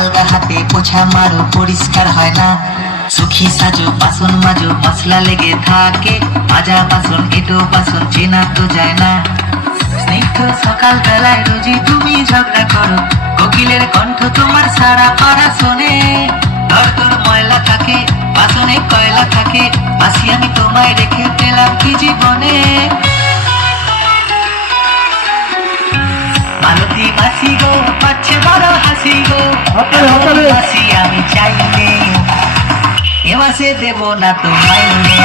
আলগা হাতে পোছা মারো পরিষ্কার হয় না। সুখী সাজো বাসন মাজো মশলা লেগে থাকে, মাজা বাসন এটো বাসন চেনা তো যায় না। স্নিগ্ধ সকাল বেলায় রোজই তুমি ঝগড়া করো, কোকিলের কণ্ঠ তোমার সারা পাড়া শোনে। তোর ময়লা থাকে বাসনে কয়লা থাকে, আসি আমি তোমায় রেখে পেলাম কি জীবনে। মালতী মাসি গো পাচ্ছে বড় হাসি গো, হাসি আমি চাইলে এ মাসে দেব না তো মাইনে।